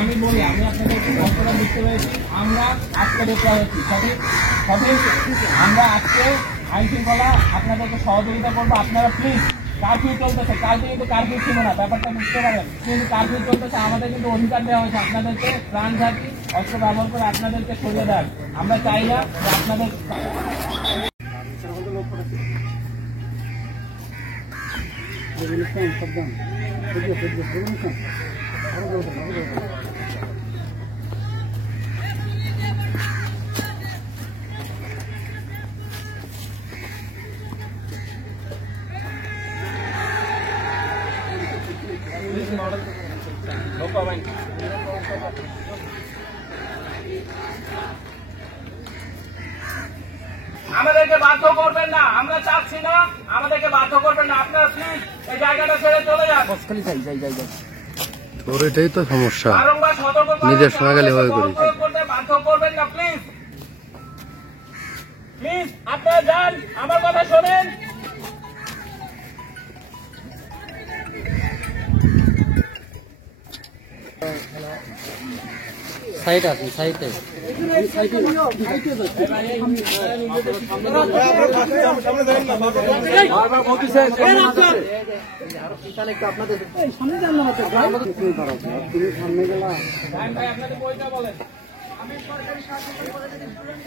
আমি বলি আমি আপনাদের কষ্টটা বুঝতে পেরেছি। আমরা আজকে দেখতে হয়েছি সঠিক আমরা আজকে আইন শৃঙ্খলা আপনাদেরকে সহযোগিতা করবো। আপনারা প্লিজ কারফিউ চলতেছে, কালকে কিন্তু কারফিউ ছিল না, ব্যাপারটা বুঝতে পারেন, কিন্তু কারফিউ চলতেছে। আমাদের কিন্তু অধিকার দেওয়া হয়েছে আপনাদেরকে প্রাণঘাতী অস্ত্র ব্যবহার করে আপনাদেরকে সরিয়ে দেন। আমরা চাই না যে আপনাদের আমাদেরকে বাধ্য করবেন না, আমরা চাচ্ছি না, আমাদেরকে বাধ্য করবেন না। আপনারা প্লিজ এই জায়গাটা ছেড়ে চলে যান। তোর এটাই তো সমস্যা, নিজের সময় গেলে হয়ে করি বাধ্য করবেন না প্লিজ প্লিজ আপনারা যান, আমার কথা শোনেন। সাইড আছে সাইডে আপনাদের সামনে যান না, তুমি সামনে গেলা। আপনাদের বইটা বলেন। আমি সরকারি সরকারি কলেজের স্টুডেন্ট,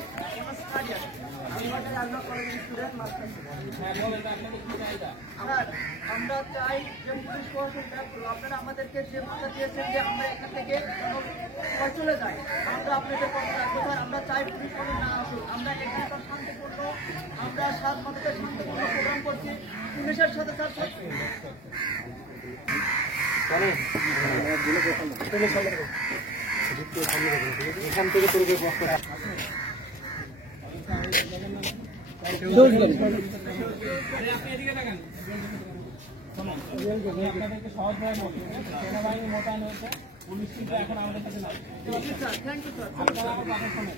আমরা চাই যে পুলিশ প্রশাসন ব্যাক করুন। আপনারা আমাদেরকে যে কথা দিয়েছেন যে আমরা এখান থেকে চলে যাই, আমরা আপনাদের কথা রাখবো। আমরা চাই পুলিশ প্রশাসন না আসুক। আমরা এখানে শান্তিপূর্ণ, আমরা মানুষের শান্তিপূর্ণ প্রোগ্রাম করছি পুলিশের সাথে। এখান থেকে তোর কষ্ট আপনাদেরকে সহজভাবে বলি, সেনাবাহিনী মোতায়েন হয়েছে, পুলিশ কিন্তু এখন আমাদের কাছে নাই। আপনারা আমার কথা শোনেন,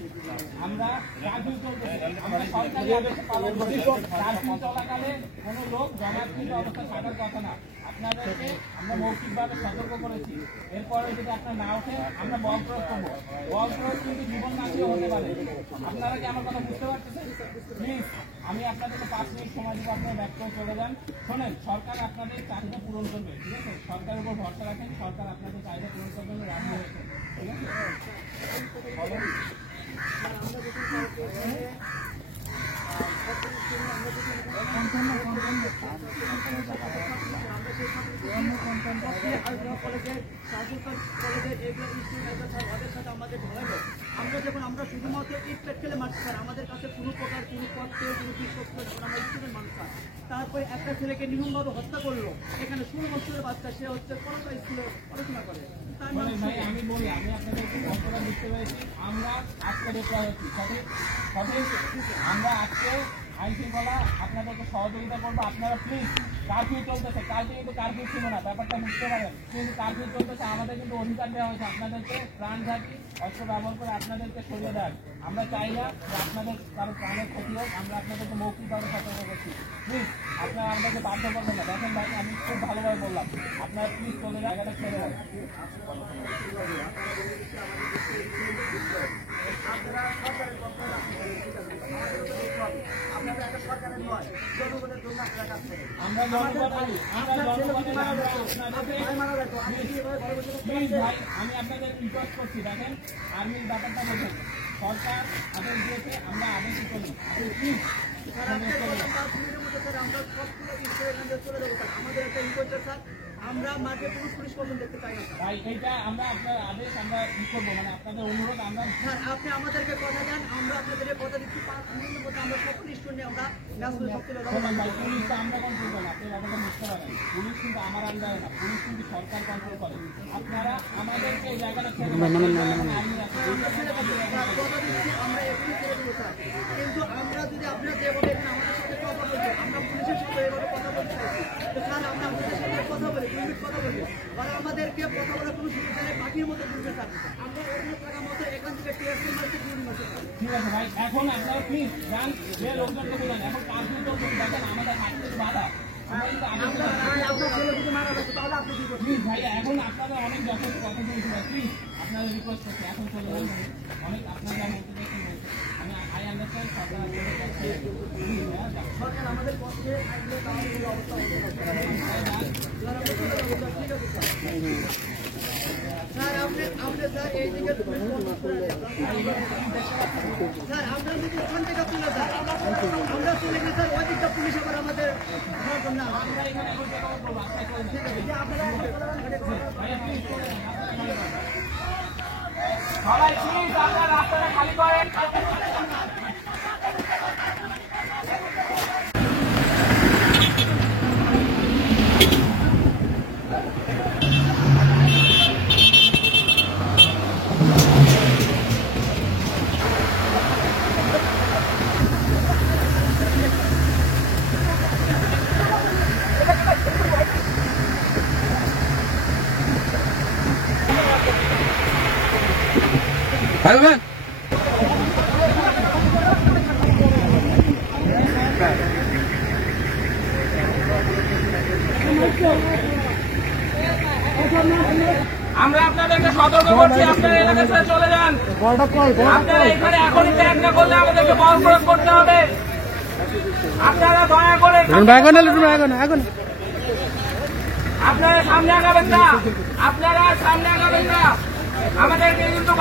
আমরা কারফিউ চলতেছে, আমরা সরকারি আদেশ পালন করছি। কারফিউ চলাকালে কোনো লোক জমায়েতকৃত অবস্থায় থাকার কথা না। আপনাদেরকে আমরা মৌখিকভাবে সতর্ক করেছি। এরপরে যদি আপনার না ওঠে আমরা বল প্রয়োগ করবো। বল প্রয়োগ কিন্তু জীবন নাশীও হতে পারে। আপনারা কি আমার কথা বুঝতে পারতেছেন? প্লিজ আমি আপনাদেরকে 5 মিনিট সময় দিব, আপনারা ব্যাক করে চলে যান। শোনেন, সরকার আপনাদের চাহিদা পূরণ করবে, ঠিক আছে? সরকারের উপর ভরসা রাখেন, সরকার আপনাদের চাহিদা পূরণ করবে, রাজি হয়েছে, ঠিক আছে? আমরা যখন আমরা শুধুমাত্র ইট পেট্রোলে মারছি স্যার, আমাদের কাছে কোনো প্রকার কোনো পথ কোনো বিশ্বস্ত আমরা স্টুডেন্ট মানুষ স্যার। তারপরে একটা ছেলেকে নির্মমভাবে হত্যা করলো, এখানে 16 বছরের বাচ্চা, সে হচ্ছে কলকাতা স্কুলে পড়াশোনা করে। আমি বলি আমি আপনাদের কষ্টটা বুঝতে পেরেছি। আমরা আজকে দেখতে হয়েছি সঠিক আমরা আজকে আইন শৃঙ্খলা আপনাদেরকে সহযোগিতা করবো। আপনারা প্লিজ কারফিউ চলতেছে, কালকে কিন্তু কারফিউ ছিল না, ব্যাপারটা বুঝতে পারেন, কিন্তু কারফিউ চলতেছে। আমাদের কিন্তু অধিকার দেওয়া হয়েছে আপনাদেরকে প্রাণঘাতী অস্ত্র ব্যবহার করে আপনাদেরকে সরিয়ে দেন। আমরা চাই না যে আপনাদের কারো প্রাণের ক্ষতি হোক। আমরা আপনাদেরকে মৌখিকভাবে সতর্ক করছি। প্লিজ আপনারা আমাদেরকে বাধ্য করবেন না। দেখেন ভাই, আমি খুব ভালোভাবে বললাম, আপনারা প্লিজ চলে জায়গাটা ছেড়ে দেন। আমরা আমি আপনাদের রিকোয়েস্ট করছি, দেখেন আর্মির ব্যাপারটা বলছেন, সরকার আদেশ দিয়েছে, আমরা আদেশে চলি। আমরা মাঠে কোনো পুলিশ প্রশাসন দেখতে চাই না ভাই। এইটা আমরা আপনার আদেশ আমরা ই করবো, মানে আপনাদের অনুরোধ। আমরা স্যার আপনি আমাদেরকে কথা দেন, আমরা আপনাদের কথা দিচ্ছি 5 মিনিটের মধ্যে আমরা সকল স্টুডেন্ট আমরা ভাই, পুলিশ তো আমরা কন্ট্রোল করি, আপনি ব্যাপারটা বুঝতে পারেন। পুলিশ কিন্তু আমার আন্ডারে না, পুলিশ কিন্তু সরকার কন্ট্রোল করে। আপনারা আমাদেরকে এই জায়গাটা ছেড়ে আমরা এখনই ছেড়ে দেবো স্যার। কিন্তু আমরা যদি আপনারা যেভাবে এখানে আমাদের সাথে কথা বলবো, আমরা পুলিশের সাথে এভাবে কথা বলতে চাইছি, তো স্যার আমরা আপনাদের সাথে কথা বলি, 2 মিনিট কথা বলি, আর আমাদেরকে কথা বলার কোনো সুযোগ নেই, পাখির মতো ঘুরবে স্যার। আমরা অন্য টাকা মতো এখান থেকে টিআরসি মারছি, গুলি মারছি। ঠিক আছে ভাই, এখন আপনারা প্লিজ যান, যে লোকজনকে বলেন এখন কারফিউ চলছে, দেখেন আমাদের হাত থেকে বাধা। আপনার ছেলে যদি মারা যাচ্ছে তাহলে আপনি কি করবেন? প্লিজ ভাইয়া, এখন আপনারা অনেক যথেষ্ট কথা বলতে পারেন, প্লিজ আপনারা রিকোয়েস্ট করছি এখন চলে যান। অনেক আপনারা মোটিভেশন হয়েছে, আমি আই আন্ডারস্ট্যান্ড সরকার সরকার আমাদের পক্ষে থাকলে তাহলে এই অবস্থা হতো না। স্যার আপনি স্যার এই দিকে স্যার আমরা যদি ওখান থেকে তুলে স্যার আমরা চলে গেলে স্যার ওই দিকটা পুলিশ আবার আমাদের না আমরা এখানে এখন কথা বলবো, আপনারা ঠিক আছে যে আপনারা সবাই প্লিজ আপনারা রাস্তাটা খালি করেন। Helmet! আমরা আপনাদেরকে সতর্ক করছি, আপনারা এলাকা ছেড়ে চলে যান। আপনারা এখানে এখনই ত্যাগ না করলে আমাদেরকে বল প্রয়োগ করতে হবে। আপনারা দয়া করে আপনারা সামনে আগাবেন না, আপনারা সামনে আগাবেন না, আমাদেরকে কিন্তু